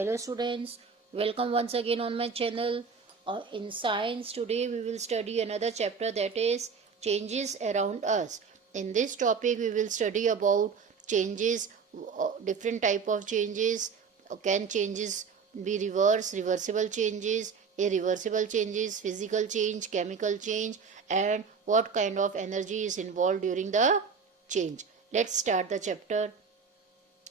Hello students, welcome once again on my channel. In science today we will study another chapter, that is changes around us. In this topic we will study about changes, different type of changes. Can changes be reversible changes, irreversible changes, physical change, chemical change, and what kind of energy is involved during the change. Let's start the chapter.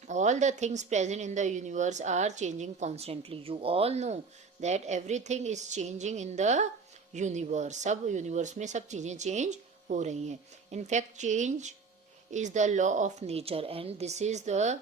All the things present in the universe are changing constantly. You all know that everything is changing in the universe. सब universe में सब चीज़ें change हो रही हैं. In fact, change is the law of nature, and this is the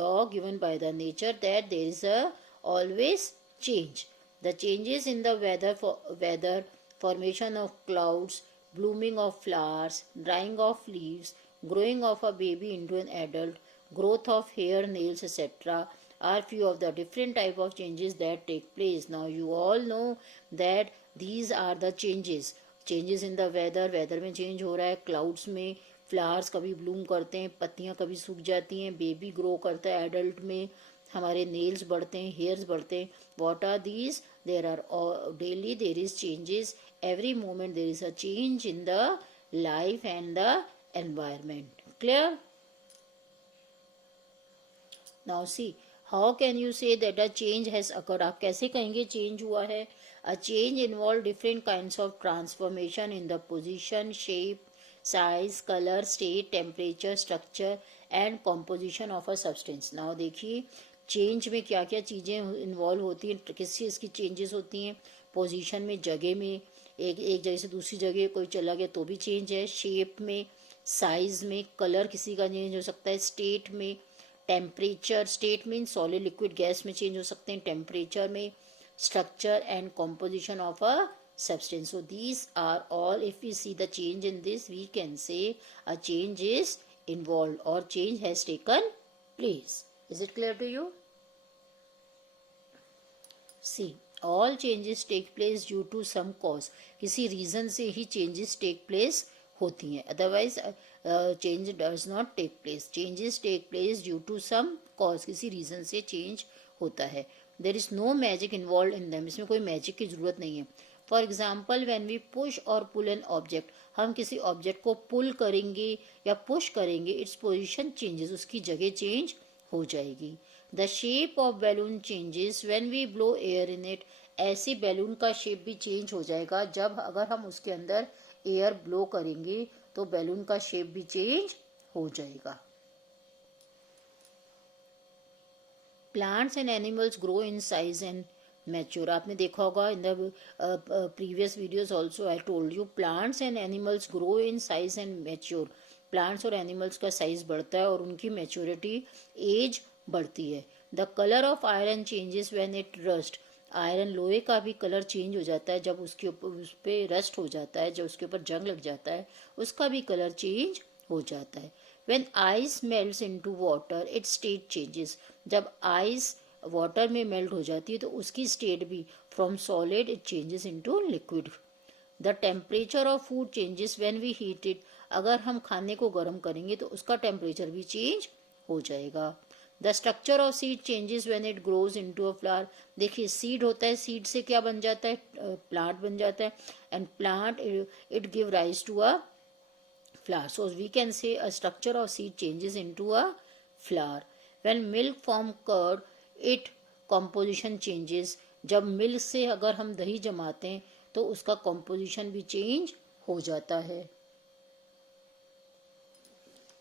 law given by the nature, that there is a always change. The changes in the weather, formation of clouds, blooming of flowers, drying of leaves, growing of a baby into an adult, growth of hair, nails, etc. are few of the different type of changes that take place. Now you all know that these are the changes. Changes in the weather में change हो रहा है, clouds में flowers कभी Bloom करते हैं, पत्तियां कभी सूख जाती हैं, बेबी ग्रो करता है एडल्ट में, हमारे नेल्स बढ़ते हैं, हेयर्स बढ़ते हैं. What are these? There are daily there is changes, every moment there is a change in the life and the environment. Clear? Now see, how can you say that a change has occurred? आप कैसे कहेंगे change हुआ है? A change involve different kinds of transformation in the position, shape, size, colour, state, temperature, structure and composition of a substance. Now देखिए change में क्या क्या चीज़ें इन्वॉल्व होती हैं, किस चीज़ की चेंजेस होती हैं. पोजीशन में, जगह में, एक जगह से दूसरी जगह कोई चला गया तो भी चेंज है. शेप में, साइज में, कलर किसी का चेंज हो सकता है. स्टेट में, temperature, state mean solid liquid gas में चेंज हो सकते हैं. टेम्परेचर में, structure and composition of a substance. So these are all, if we see the change in this, we can say a change is involved or change has taken place. Is it clear to you? See, all changes take place due to some cause. किसी reason से ही changes take place होती हैं. Otherwise change does not take place. Changes take place due to some cause. किसी reason से change होता है. There is no magic involve in them. इसमें कोई मैजिक की ज़रूरत नहीं है. For example, when we push और पुल एन ऑब्जेक्ट, हम किसी ऑब्जेक्ट को पुल करेंगे या पुश करेंगे, इट्स पोजिशन चेंजेस, उसकी जगह चेंज हो जाएगी. The shape of balloon changes when we blow air in it. ऐसी बैलून का शेप भी चेंज हो जाएगा जब अगर हम उसके अंदर एयर ब्लो करेंगे तो बैलून का शेप भी चेंज हो जाएगा. Plants and animals grow in size and mature. आपने देखा होगा इन the previous videos also I told you, plants and animals grow in size and mature. Plants और एनिमल्स का साइज बढ़ता है और उनकी मैच्योरिटी, एज बढ़ती है. The colour of iron changes when it rust. Iron, लोहे का भी कलर चेंज हो जाता है जब उसके ऊपर उस पर रस्ट हो जाता है, जब उसके ऊपर जंग लग जाता है, उसका भी कलर चेंज हो जाता है. When ice melts into water, its state changes. जब आइस वाटर में मेल्ट हो जाती है तो उसकी स्टेट भी from solid it changes into liquid. The temperature of food changes when we heat it. अगर हम खाने को गर्म करेंगे तो उसका टेम्परेचर भी चेंज हो जाएगा. The structure of seed changes when it grows into a flower. देखिए सीड होता है, सीड से क्या बन जाता है? प्लांट बन जाता है. And plant it give rise to a flower. So we can say a structure of seed changes into a flower. When milk form curd, it composition changes. जब मिल्क से अगर हम दही जमाते हैं तो उसका composition भी change हो जाता है.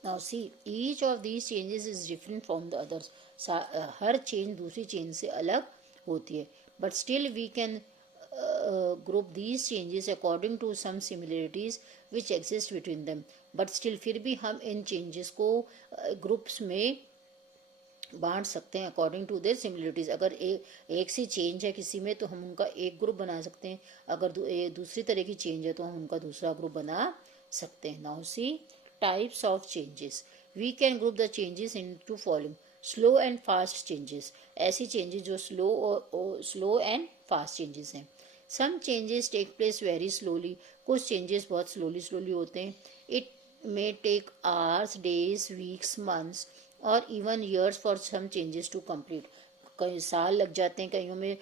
Now see, each of these changes is different from the others. Her change दूसरी change से अलग होती है. But still we can group these changes according to some similarities which exist between them. But still फिर भी हम इन changes को groups में बांट सकते हैं अकॉर्डिंग टू देयर सिमिलरिटीज. अगर एक सी चेंज है किसी में तो हम उनका एक ग्रुप बना सकते हैं, अगर दूसरी तरह की चेंज है तो हम उनका दूसरा ग्रुप बना सकते हैं. Now see types of changes. We can group the changes into following. Slow and fast changes. ऐसी चेंजेस जो स्लो एंड फास्ट चेंजेस हैं. Some changes take place very slowly. कुछ चेंजेस बहुत स्लोली होते हैं. It may take hours, days, weeks, months और even years for some changes to complete. कई साल लग जाते हैं, कईयों में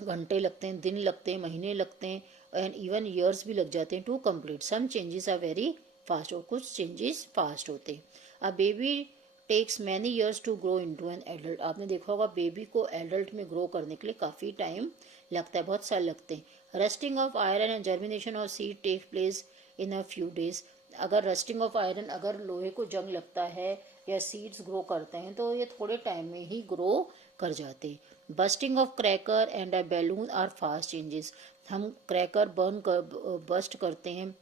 घंटे लगते हैं, दिन लगते हैं, महीने लगते हैं, एंड इवन ईयर्स भी लग जाते हैं to complete. Some changes are very fast, और कुछ चेंजेस फास्ट होते हैं. A baby takes many years to grow into an adult. आपने देखा होगा बेबी को एडल्ट में ग्रो करने के लिए काफ़ी टाइम लगता है, बहुत साल लगते हैं. Rusting of iron and germination of seed take place in a few days. अगर रस्टिंग ऑफ आयरन, अगर लोहे को जंग लगता है या सीड्स ग्रो करते हैं तो ये थोड़े टाइम में ही ग्रो कर जाते हैं. Busting of cracker and a balloon are fast changes. हम क्रैकर बस्ट करते हैं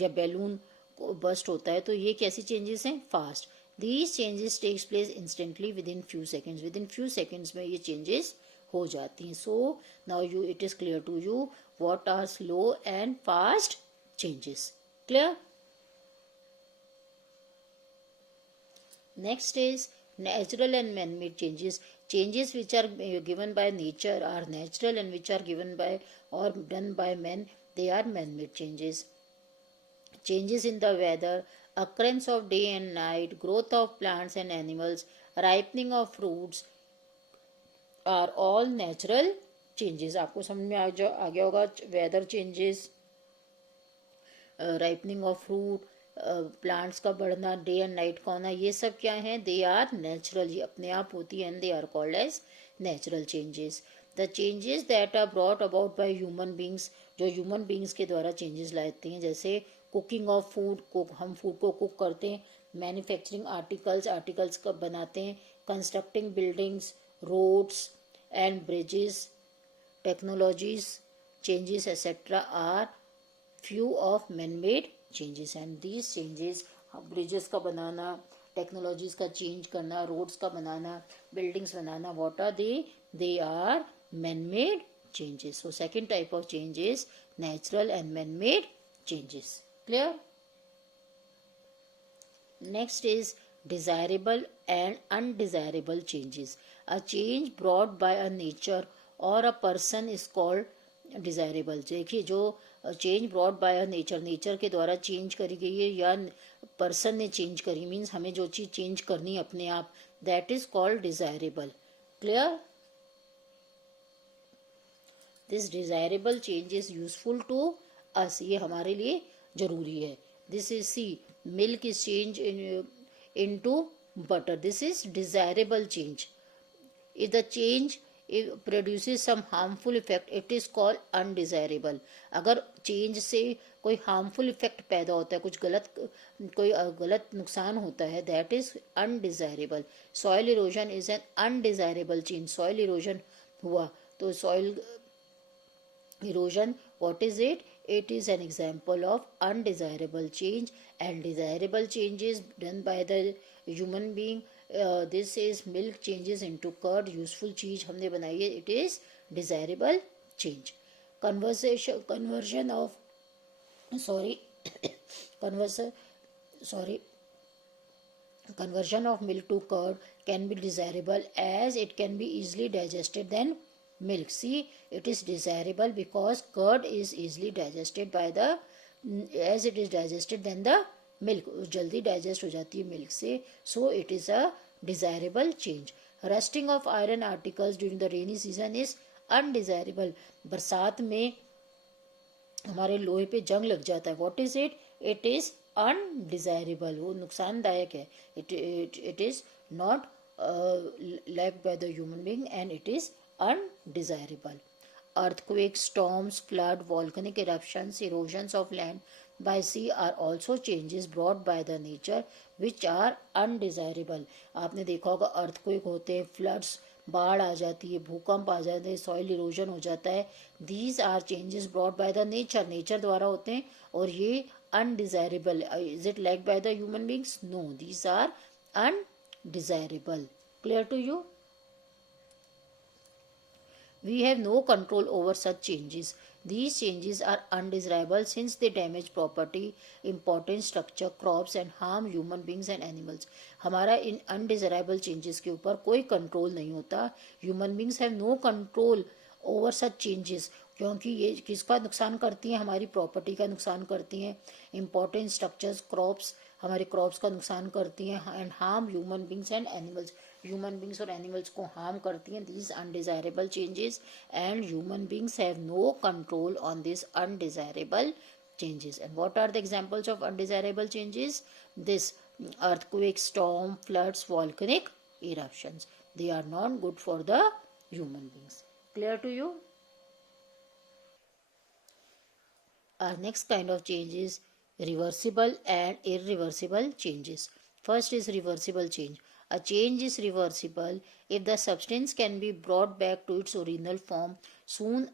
या बैलून बस्ट होता है तो ये कैसी चेंजेस हैं? Fast. These changes takes place instantly within few seconds. Within few seconds में ये चेंजेस हो जाती हैं. So now you it is clear to you what are slow and fast changes. Clear? Next is natural and man-made changes. Changes which are given by nature are natural, and which are given by or done by men, they are man-made changes. Changes in the weather, occurrence of day and night, growth of plants and animals, ripening of fruits are all natural changes. आपको समझ में आ गया होगा. Weather changes, ripening of fruit, plants का बढ़ना, day and night का होना, ये सब क्या है? दे आर नेचुरल, ये अपने आप होती है, and they are called as natural changes. The changes that are brought about by human beings, जो ह्यूमन बींग्स के द्वारा चेंजेस लाते हैं, जैसे कुकिंग ऑफ फूड, हम फूड को कुक करते हैं. मैन्युफैक्चरिंग आर्टिकल्स का बनाते हैं. Constructing buildings, roads and bridges, technologies changes etcetera are few of man-made changes. And these changes, bridges का बनाना, टेक्नोलॉजीज का चेंज करना, रोड्स का बनाना, buildings banana, what are they are man-made changes. So second type of change is natural and man-made changes. Clear? Next is desirable and undesirable changes. A change brought by a nature or a person is called desirable. देखिए, जो change brought by a nature, nature के द्वारा change करी गई है या person ने change करी, मीन्स हमें जो चीज़ चेंज करनी है अपने आप, that is called desirable. Clear? This desirable change is useful to us, ये हमारे लिए जरूरी है. This is see milk is change in to butter. This is desirable change. If the change produces some harmful effect, it is called undesirable. अगर change से कोई harmful effect पैदा होता है, कोई गलत नुकसान होता है, that is undesirable. Soil erosion is an undesirable change. Soil erosion हुआ तो soil erosion, what is it? It is an example of undesirable change, and desirable changes done by the human being. This is milk changes into curd, useful चीज हमने बनाई है, it is desirable change. Conversion of conversion of milk to curd can be desirable as it can be easily digested than milk. See, it is desirable because curd is easily digested by the, as it is digested than the milk, जल्दी digest हो जाती है milk से, so it is a desirable change. Rusting of iron articles during the rainy season is undesirable. बरसात में हमारे लोहे पे जंग लग जाता है, what is it? It is undesirable, वो नुकसानदायक है. It is not liked by the human being and it is undesirable. Earthquakes, storms, flood, volcanic eruptions, erosions of land by sea are also changes brought by the nature which are undesirable. आपने देखा होगा earthquake होते हैं, floods, बाढ़ आ जाती है, भूकंप आ जाते हैं, सॉइल इरोजन हो जाता है. These are changes brought by the nature, nature द्वारा होते हैं और ये undesirable. Is it like by the human beings? No, these are undesirable. Clear to you? We have no control over such changes. These changes are undesirable since they damage property, important structure, crops and harm human beings and animals. हमारा इन undesirable changes के ऊपर कोई control नहीं होता. Human beings have no control over such changes, क्योंकि ये किसका नुकसान करती हैं? हमारी प्रॉपर्टी का नुकसान करती हैं. Important structures, crops, हमारे क्रॉप्स का नुकसान करती हैं, and harm human beings and animals. Human beings और एनिमल्स को हार्म करती हैं, these undesirable changes, and human beings have no control on this undesirable changes. And what are the examples of undesirable changes? This earthquake, storm, floods, volcanic eruptions. They are not good for the human beings. Clear to you? Our next kind of change is reversible and irreversible changes. First is reversible change. A change is reversible if the substance can be brought back to its original form soon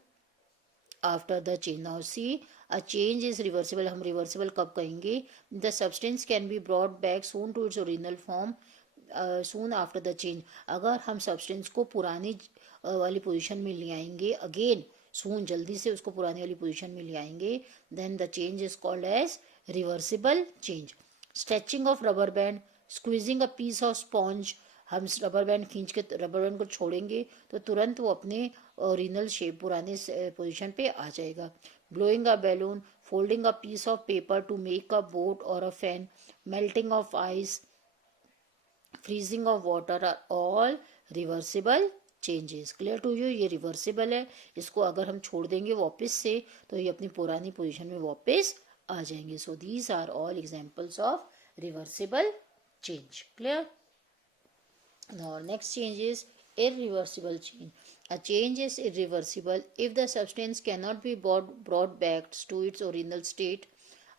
after the change. Now see, a change is reversible. हम reversible कब कहेंगे? The substance can be brought back soon to its original form soon after the change. अगर हम substance को पुरानी वाली position में ले आएंगे अगेन soon, जल्दी से उसको पुरानी वाली पोजीशन में ले आएंगे, then the change is called as reversible change. Stretching of rubber band, squeezing a piece of sponge. हम रबर बैंड खींच के रबर बैंड को छोड़ेंगे तो तुरंत वो अपने ओरिजिनल शेप पुराने पोजीशन पे आ जाएगा. Blowing a balloon, folding a piece of paper to make a boat और a fan, melting of ice, freezing of water are all reversible changes. Clear to you? ये रिवर्सिबल है, इसको अगर हम छोड़ देंगे वापस से तो ये अपनी पुरानी पोजीशन में वापस आ जाएंगे. So these are all examples of reversible change. Clear? Now next change is irreversible change. A change is irreversible if the substance cannot be brought back to its original state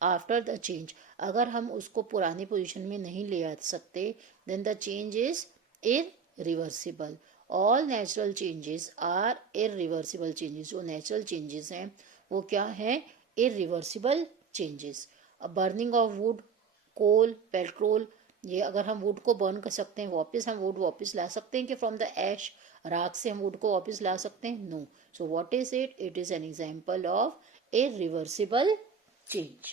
after the change. अगर हम उसको पुरानी position में नहीं ले आ सकते then the change is irreversible. All natural changes are irreversible changes. जो natural changes हैं वो क्या हैं? Irreversible changes. A burning of wood, coal, petrol, ये अगर हम वुड को बर्न कर सकते हैं वापस, हम वुड वापस ला सकते हैं कि फ्रॉम द ऐश, राख से हम वुड को वापस ला सकते हैं? No. So what is it? It is an example of irreversible change.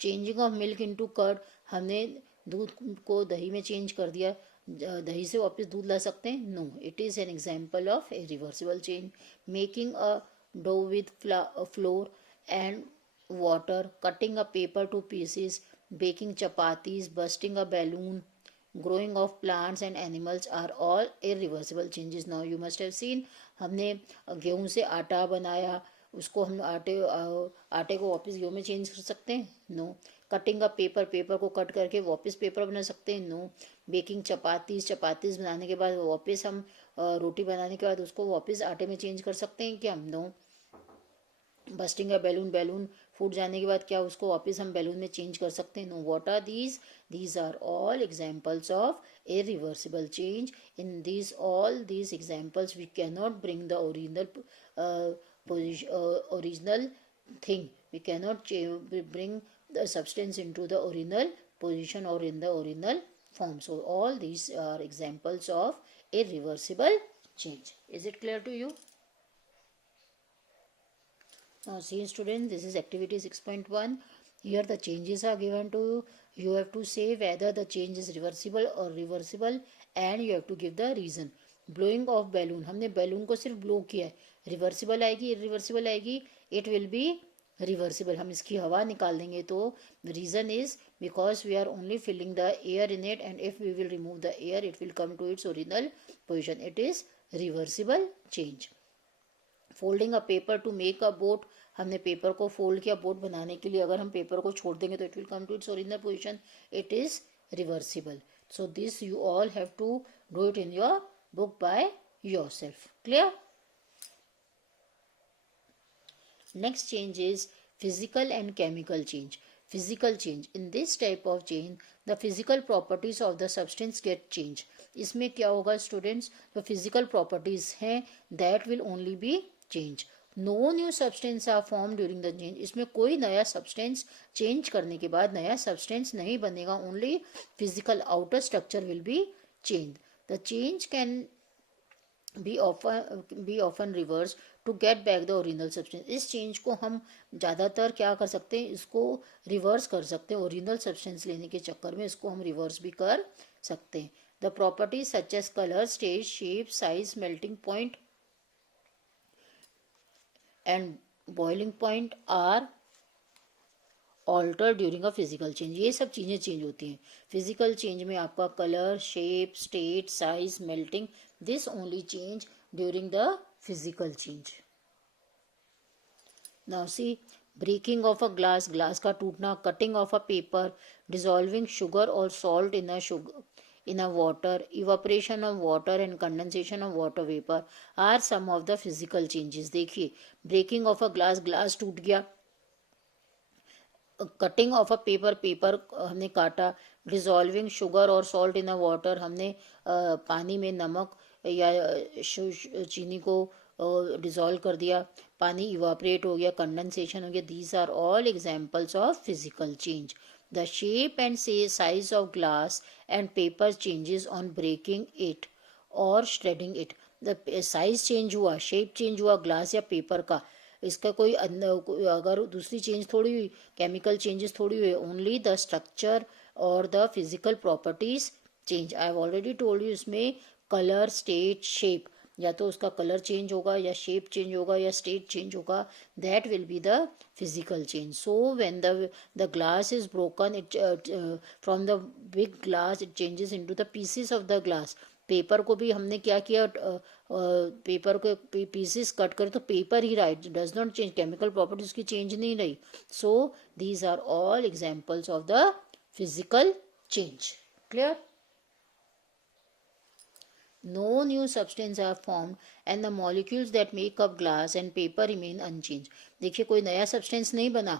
Changing of milk into curd, हमने दूध को दही में चेंज कर दिया, दही से वापस दूध ला सकते हैं? No. It is an example of irreversible change. Making a dough with flour and water, cutting a paper to pieces, baking chapatis, bursting a balloon, growing of plants and animals are all irreversible changes. Now you must have seen, हमने गेहूं से आटा बनाया, उसको हम आटे को वापस गेहूं में चेंज कर सकते हैं? No. Cutting a paper, paper को कट करके वापस पेपर बना सकते हैं? नो. बेकिंग चपातीस, चपातीस बनाने के बाद वापस हम रोटी बनाने के बाद उसको वापस आटे में चेंज कर सकते हैं क्या? नो. बस्टिंग अ बैलून, बैलून फूट जाने के बाद क्या उसको वापस हम बैलून में चेंज कर सकते हैं? No. What are these? These are all examples of irreversible change. In these all these examples we can not bring the original thing. We cannot bring the substance into the original position or in the original form. So all these are examples of irreversible change. Is it clear to you? Now see students, this is activity 6.1. Here the changes are given to you. You have to say whether the change is reversible or reversible and you have to give the reason. Blowing of balloon, हमने balloon को सिर्फ blow किया है, reversible आएगी irreversible आएगी? It will be reversible. हम इसकी हवा निकाल देंगे तो reason is because we are only filling the air in it and if we will remove the air it will come to its original position. It is reversible change. Folding a paper to make a boat, हमने paper को fold किया boat बनाने के लिए, अगर हम paper को छोड़ देंगे तो it will come to its original position. It is reversible. So this you all have to do it in your book by yourself. Clear? Next change is physical and chemical change. Physical change, in this type of change the physical properties of the substance get changed. इसमें क्या होगा students? जो physical properties हैं that will only be changed. No new substance are formed during the change. इसमें कोई नया substance change करने के बाद नया substance नहीं बनेगा. Only physical outer structure will be changed. The change can be often reversed to get back the original substance. इस चेंज को हम ज़्यादातर क्या कर सकते हैं? इसको रिवर्स कर सकते हैं. ओरिजिनल सब्सटेंस लेने के चक्कर में इसको हम रिवर्स भी कर सकते हैं. The properties such as colour, stage, shape, size, melting point and boiling point are alter during a physical change. ये सब चीज़ें चेंज होती हैं फिजिकल चेंज में। आपका colour, shape, state, size, melting, this only change during the physical change. Now see, breaking of a glass, glass का टूटना, cutting of a paper, dissolving sugar और salt in a sugar in a water, evaporation of water and condensation of water vapor are some of the physical changes। देखिए, breaking of a glass, glass टूट गया, cutting of a paper, paper हमने काटा, dissolving sugar और salt in a water, हमने पानी में नमक या चीनी को डिजॉल्व कर दिया, पानी इवापरेट हो गया, कंडेंसेशन हो गया। These are all examples of physical change. The shape and size of glass and paper changes on breaking it और shredding it. The size change हुआ, शेप चेंज हुआ ग्लास या पेपर का, इसका कोई अगर दूसरी चेंज थोड़ी हुई, केमिकल चेंजेस थोड़ी हुई, ओनली द स्ट्रक्चर और the physical properties change. I have already told you, इसमें कलर, स्टेट, शेप, या तो उसका कलर चेंज होगा या शेप चेंज होगा या स्टेट चेंज होगा, that will be the physical change. So when the glass is broken, it from the big glass it changes into the pieces of the glass. Paper को भी हमने क्या किया, पेपर को pieces cut कर, तो paper ही right, does not change, chemical properties की चेंज नहीं रही। So these are all examples of the physical change. Clear? No new substance are formed and the molecules that make up glass and paper remain unchanged। देखिए, कोई नया substance नहीं बना,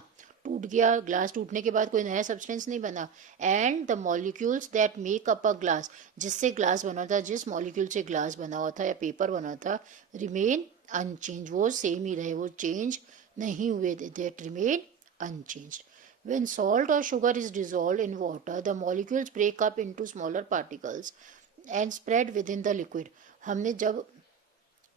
टूट गया, ग्लास टूटने के बाद कोई नया सब्सटेंस नहीं बना। And the molecules that make up a glass, जिससे ग्लास बना था, जिस मॉलिक्यूल से ग्लास बना हुआ था या पेपर बना था, रिमेन अनचेंज, वो सेम ही रहे, वो चेंज नहीं हुए, that remain unchanged. When salt or sugar is dissolved in water, the molecules break up into smaller particles and spread within the liquid। हमने जब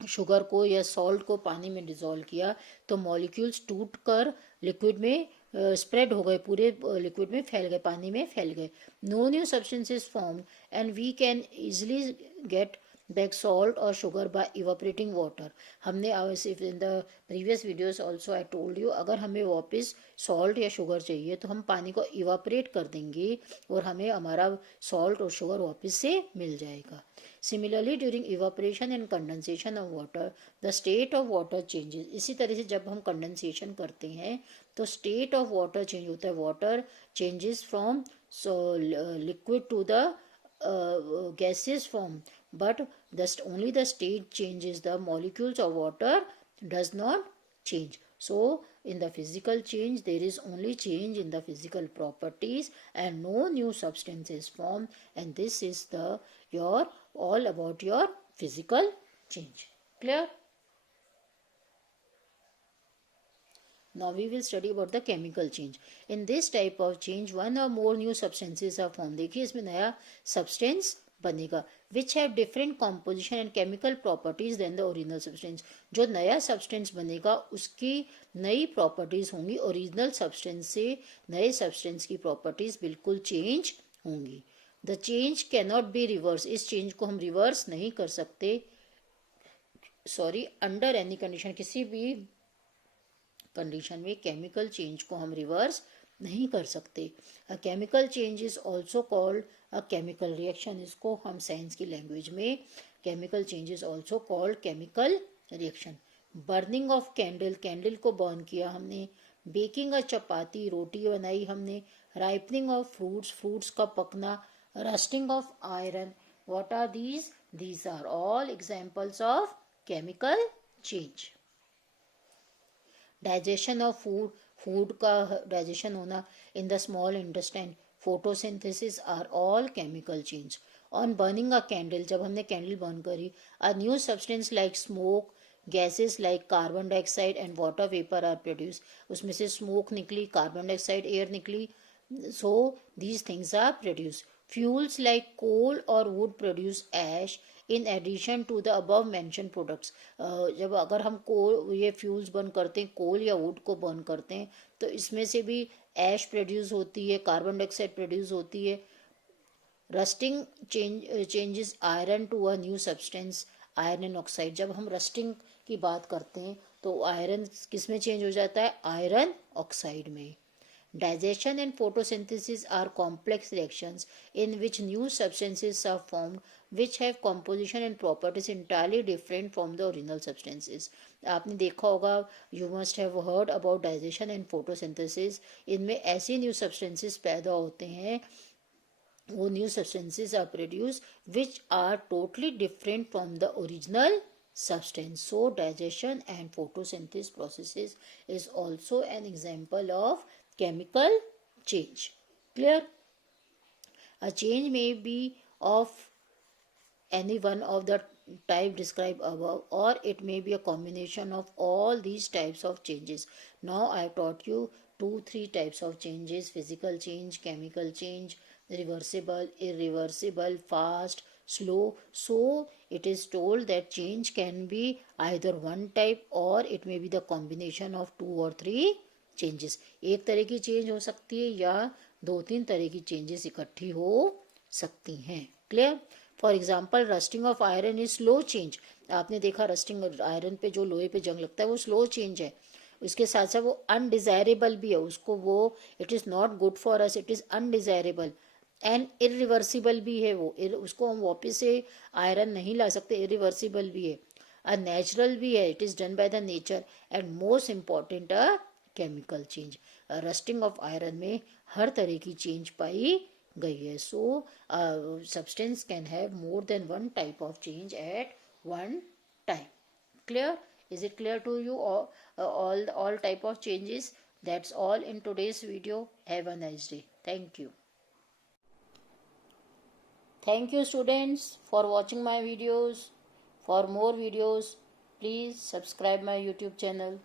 शुगर को या सॉल्ट को पानी में डिजोल्व किया तो मॉलिक्यूल्स टूट कर लिक्विड में स्प्रेड हो गए, पूरे लिक्विड में फैल गए, पानी में फैल गए। No new substances form and we can easily get back salt और शुगर बाय इवापरेटिंग वाटर। हमने in the previous videos also I told you, अगर हमें वापस सॉल्ट या शुगर चाहिए तो हम पानी को इवापरेट कर देंगे और हमें हमारा सॉल्ट और शुगर वापस से मिल जाएगा। Similarly, during evaporation and condensation of water, the state of water changes। इसी तरह से जब हम कंडेंसेशन करते हैं तो स्टेट ऑफ वाटर चेंज होता है। Water changes from liquid to the gaseous form, but only the state changes, the molecules of water does not change। So in the physical change there is only change in the physical properties and no new substance is formed, and this is the your all about your physical change। Clear? Now we will study about the chemical change। In this type of change one or more new substances are formed। देखिए, इसमें नया substance बनेगा which have different composition and chemical properties than the original substance। जो नया substance बनेगा उसकी नई properties होंगी, original substance से नए substance की properties बिल्कुल change होंगी। The change cannot be reversed। इस change को हम reverse नहीं कर सकते, सॉरी, under any condition, किसी भी कंडीशन में केमिकल चेंज को हम रिवर्स नहीं कर सकते। A chemical change is also called a chemical reaction. इसको हम साइंस की लैंग्वेज में chemical change is also called chemical reaction. Burning of candle, candle को बर्न किया हमने। बेकिंग अ चपाती, रोटी बनाई हमने। राइपनिंग ऑफ फ्रूट्स, फ्रूट्स का पकना। Rusting of iron. What are these? These are all examples of chemical change. Digestion of food, food का digestion होना in the small intestine. Photosynthesis are all chemical change. On burning a candle, जब हमने candle burn करी, a new substance like smoke, gases like carbon dioxide and water vapour are produce. उसमें से smoke निकली, carbon dioxide air निकली, so these things are produced। Fuels like coal or wood produce ash in addition to the above mentioned products। जब अगर हम कोल, ये fuels burn करते हैं, कोल या वुड को बर्न करते हैं, तो इसमें से भी ऐश प्रोड्यूस होती है, कार्बन डाइऑक्साइड प्रोड्यूस होती है। Rusting changes iron to a new substance, iron oxide. जब हम रस्टिंग की बात करते हैं तो आयरन किस में चेंज हो जाता है? आयरन ऑक्साइड में। Digestion and photosynthesis are complex reactions in which new substances are formed which have composition and properties entirely different from the original substances. आपने देखा होगा, you must have heard about digestion and photosynthesis. इनमें ऐसी new substances पैदा होते हैं, वो new substances are produced which are totally different from the original substance. So digestion and photosynthesis processes is also an example of chemical change. Clear? A change may be of any one of the type described above, or it may be a combination of all these types of changes. Now I have taught you 2-3 types of changes: physical change, chemical change, reversible, irreversible, fast, slow. So it is told that change can be either one type or it may be the combination of 2 or 3 changes. एक तरह की change हो सकती है या 2-3 तरह की changes इकट्ठी हो सकती हैं. Clear? For example, rusting of iron is slow change. आपने देखा रस्टिंग आयरन पे जो लोहे पे जंग लगता है वो स्लो चेंज है. उसके साथ साथ वो अनडिजायरेबल भी है. उसको वो it is not good for us, it is undesirable and irreversible भी है. वो उसको हम वापस से आयरन नहीं ला सकते, इरिवर्सिबल भी है. नेचुरल भी है, it is done by the nature. And most important chemical change. Rusting of iron में हर तरह की चेंज पाई गई है. सो substance can have more than one type of change at one time. Clear? Is it clear to you all type of changes? That's all in today's video. Have a nice day. Thank you. Thank you students for watching my videos. For more videos, please subscribe my YouTube channel.